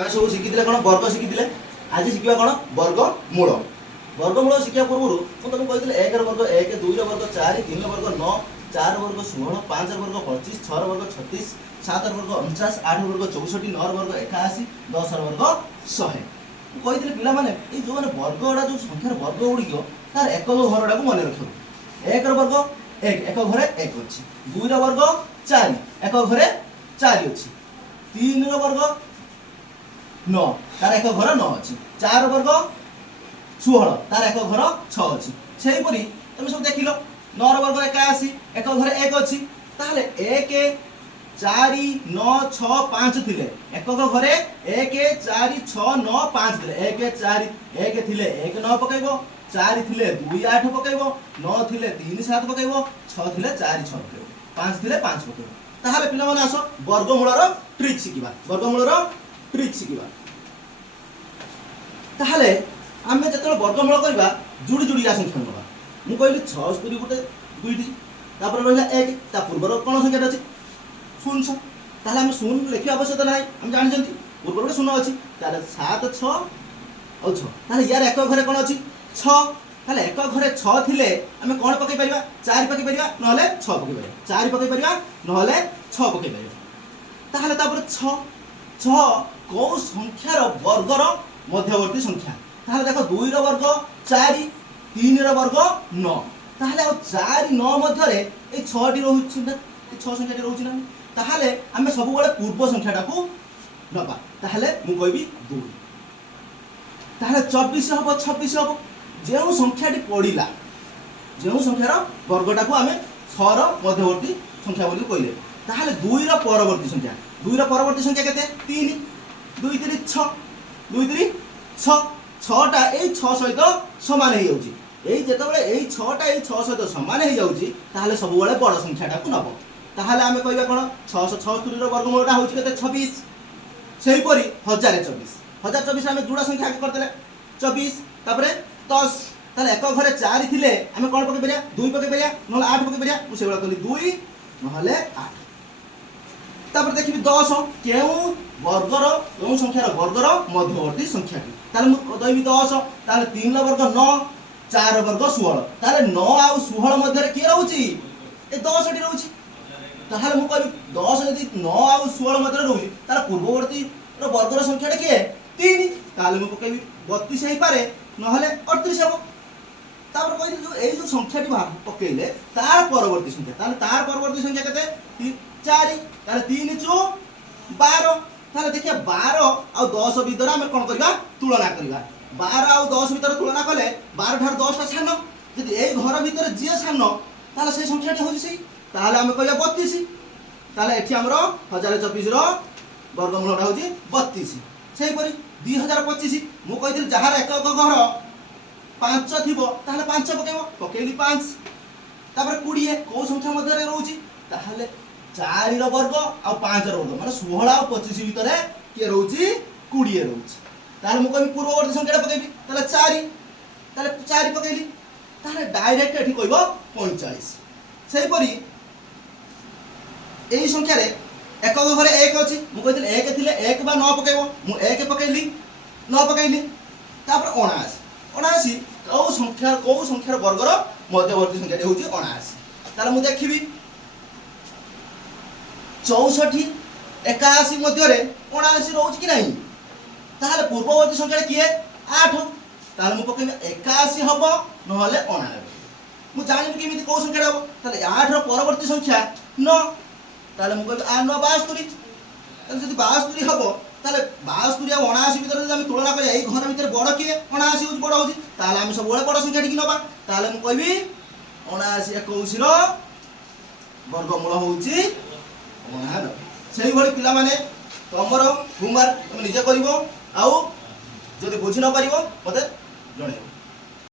ଆମେ ସବୁ ଶିଖିଥିଲେ କ'ଣ ବର୍ଗ ଶିଖିଥିଲେ। ଆଜି ଶିଖିବା କ'ଣ ବର୍ଗମୂଳ। ବର୍ଗମୂଳ ଶିଖିବା ପୂର୍ବରୁ ମୁଁ ତୁମକୁ କହିଥିଲି 1 ର ବର୍ଗ 1, 2 ର ବର୍ଗ 4, 3 ର ବର୍ଗ 9, 4 ର ବର୍ଗ 16, 5 ର ବର୍ଗ 25, 6 ର ବର୍ଗ 36, 7 ର ବର୍ଗ 49, 8 ର ବର୍ଗ 64, 9 ର ବର୍ଗ 81, 10 ର ବର୍ଗ 100। ମୁଁ କହିଥିଲି ପିଲାମାନେ ଏଇ ଯେଉଁମାନେ ବର୍ଗ ଗୁଡ଼ା ଯେଉଁ ସଂଖ୍ୟାର ବର୍ଗ ଗୁଡ଼ିକ ତାର ଏକକ ଘରଟାକୁ ମନେ ରଖିବ। 1 ର ବର୍ଗ 1 ଏକ ଘରେ 1 ଅଛି, 2 ର ବର୍ଗ 4 ଏକ ଘରେ 4 ଅଛି, 3 ର ବର୍ଗ 9 तार एक घर 9 अच्छी, 4 वर्ग 16 तार एक घर 6 अच्छी। सेहीपरि तुम सब देख लो 9 वर्ग 81 एक घर 1 अच्छी, ताहले 1 4 9 6 5 थिले एकक घरे 1 4 6 9 5 थिले 1 4 1 थिले 1 9 पकैबो, 4 थिले 2 8 पकैबो, 9 थिले 3 7 पकैबो, 6 थिले 4 6 पकैबो, 5 थिले 5 पकैबो। ताहले पिला माने आसो वर्गमूलर ट्रिक शिखिबा। वर्गमूलर ट्रिक शिखिबा ताहले आमे जतले वर्गमूल करबा जुडी जुडी संख्या नबा। मु कहली 76 गुटे दुईटी तापर रहला 1 ता पूर्वर कोन संख्या अछि 0। ताहले आमे 0 लिखिया आवश्यकता नाही, हम जानि जंती पूर्वर गुटे 0 अछि, ताले 7 6 और 6 ताहले यार एक घरे कोन अछि 6। ताहले एक घरे 6 थिले आमे कोन पकई परिबा 4 पकई परिबा नहले 6 पकई परिबा, 4 पकई परिबा नहले 6 पकई परिबा। ताहले तापर 6 6 को संख्यार वर्गर मध्यवर्ती संख्या। ताहले देखो 2 रो वर्ग 4, 3 रो वर्ग 9, ताहले 4 9 मध्य रे ए 6 टी रहउछि ना, ए 6 संख्या टी रहउछि ना। ताहले हमें सब बेले पूर्व संख्याटा को नबा। ताहले मु कहबी 2, ताहले 24 हबो 26 हबो। जेउ संख्याटी पडिला जेउ संख्यार वर्गटा को हमें 6 रो मध्यवर्ती संख्या बोली कइले, ताहले 2 रो परवर्ती संख्या 2 रो परवर्ती संख्या केते 3, 2 3 6 2 3 6 6टा ए 6 सहित समान हे जाउची। ए जेतबेले ए 6टा ए 6 सहित समान हे जाउची ताहले सब बेले बड़ संख्याटा को नबो। ताहले आमे कहबा कोन 676 रो वर्गमूलटा होउची केते 26। सेही परी 1024 1024 आमे जुड़ा संख्या आगे करदेले 24 तापरे 10। ताहले एक घरे 4 थिले आमे कोन पके परिया 2 पके परिया नहले 8 पके परिया। मु सेबला कहली 2 नहले 8। तापर देखिबी 10 केउ वर्गर केउ संख्यार वर्गर मध्यवर्ती संख्या की। ताले मु कहबी 10 ताले 3 रो वर्ग 9, 4 रो वर्ग 16, ताले 9 आ 16 मध्य रे के रहउची ए 10 टी रहउची। ताले मु कहबी 10 यदि 9 आ 16 मध्य रे रहउची ताले पूर्ववर्ती रो वर्गर संख्याटा के 3। ताले मु कहबी 32 हे पारे नहले 38 हबो। तापर कहली जो ए जो संख्याटी भाग पकेइले तार परवर्ती संख्या, ताले तार परवर्ती संख्या केते 4, ताले 3 चो 12। ताले देखिए 12 आ 10 भीतर आमे कोन करबा तुलना करबा। 12 आ 10 भीतर तुलना कले 12 ठार 10 टा सानो, जदि ए घर भीतर जे सानो ताले से संख्याटी होई सही, ताले आमे कहया 32। ताले एठी हमरो 1024 रो वर्गमूलटा होची 32। सेही परी 2025 मु कहिदिल जहार एक घर 5 थिबो ताले 5 पकेबो, पकेली 5। तापर 20 को संख्या मध्य रे रहउची ताले 4 रो वर्ग आ 5 रो वर्ग माने 16 आ 25 भीतर के रहउची 20 रहउची। ताले मु कहबी पूर्ववर्ती संख्याटा पकेबी ताले 4 ताले 4 पकेली ताले डायरेक्ट एठी कहबो 45। सेही परी एही संख्या रे एकक घरे 1 अछि, मु कहिदिल 1 थिले 1 बा 9 पकेबो, मु 1 पकेली 9 पकेली। तापर 79 79 को संख्यार वर्गर मध्यवर्ती संख्याटी होची 79। ताले मु देखिबी 64 81 मध्य रे 79 रहउची कि नाही। ताहले पूर्ववर्ती संख्या किए 8, ताहले मु पकेबी 81 हबो नहले 99। मु जानिबी केमिति को संख्या हबो ताहले 8 रो परवर्ती संख्या 9, ताहले मु कहबी 8 9 72। ताहले जदि 72 हबो ताहले 72 आ 79 भीतर जदि हम तुलना करिया एई घर भीतर बड़ किए 79 होची बड़ होची, ताहले हम सब बड़ बड़ संख्या की नबा। ताहले मु कहबी 79 21 रो वर्गमूल होची 99। सेही भली पिला माने तमरो होमवर्क तुम निजे करिवो, आउ जदि बुझि न पारिवो मते जणे।